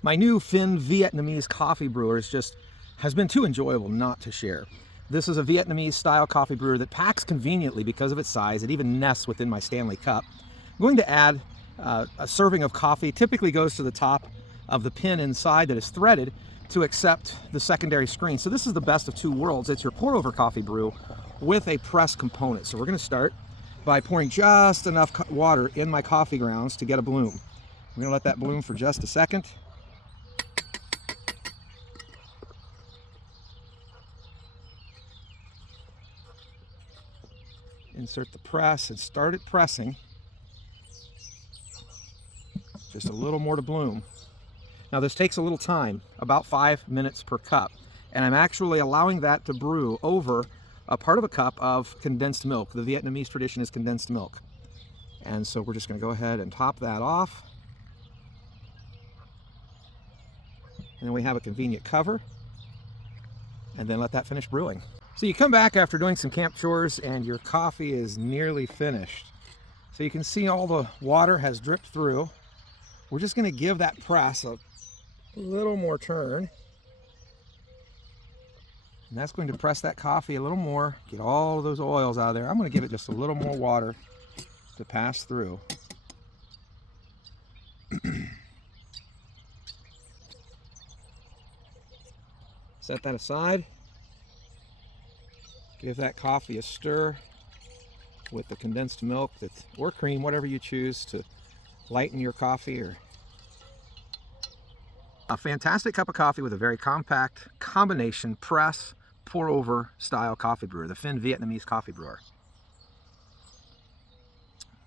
My new Phin Vietnamese coffee brewer has been too enjoyable not to share. This is a Vietnamese style coffee brewer that packs conveniently because of its size. It even nests within my Stanley cup. I'm going to add a serving of coffee. Typically goes to the top of the pin inside that is threaded to accept the secondary screen. So this is the best of two worlds. It's your pour over coffee brew with a press component. So we're going to start by pouring just enough water in my coffee grounds to get a bloom. I'm going to let that bloom for just a second. Insert the press and start it pressing. Just a little more to bloom. Now this takes a little time, about 5 minutes per cup, and I'm actually allowing that to brew over a part of a cup of condensed milk. The Vietnamese tradition is condensed milk. And so we're just going to go ahead and top that off. And then we have a convenient cover, and then let that finish brewing. So you come back after doing some camp chores and your coffee is nearly finished. So you can see all the water has dripped through. We're just going to give that press a little more turn. And that's going to press that coffee a little more, get all of those oils out of there. I'm going to give it just a little more water to pass through. Set that aside. Give that coffee a stir with the condensed milk or cream, whatever you choose to lighten your coffee. Or a fantastic cup of coffee with a very compact combination press pour over style coffee brewer, the Phin Vietnamese coffee brewer.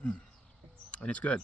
And it's good.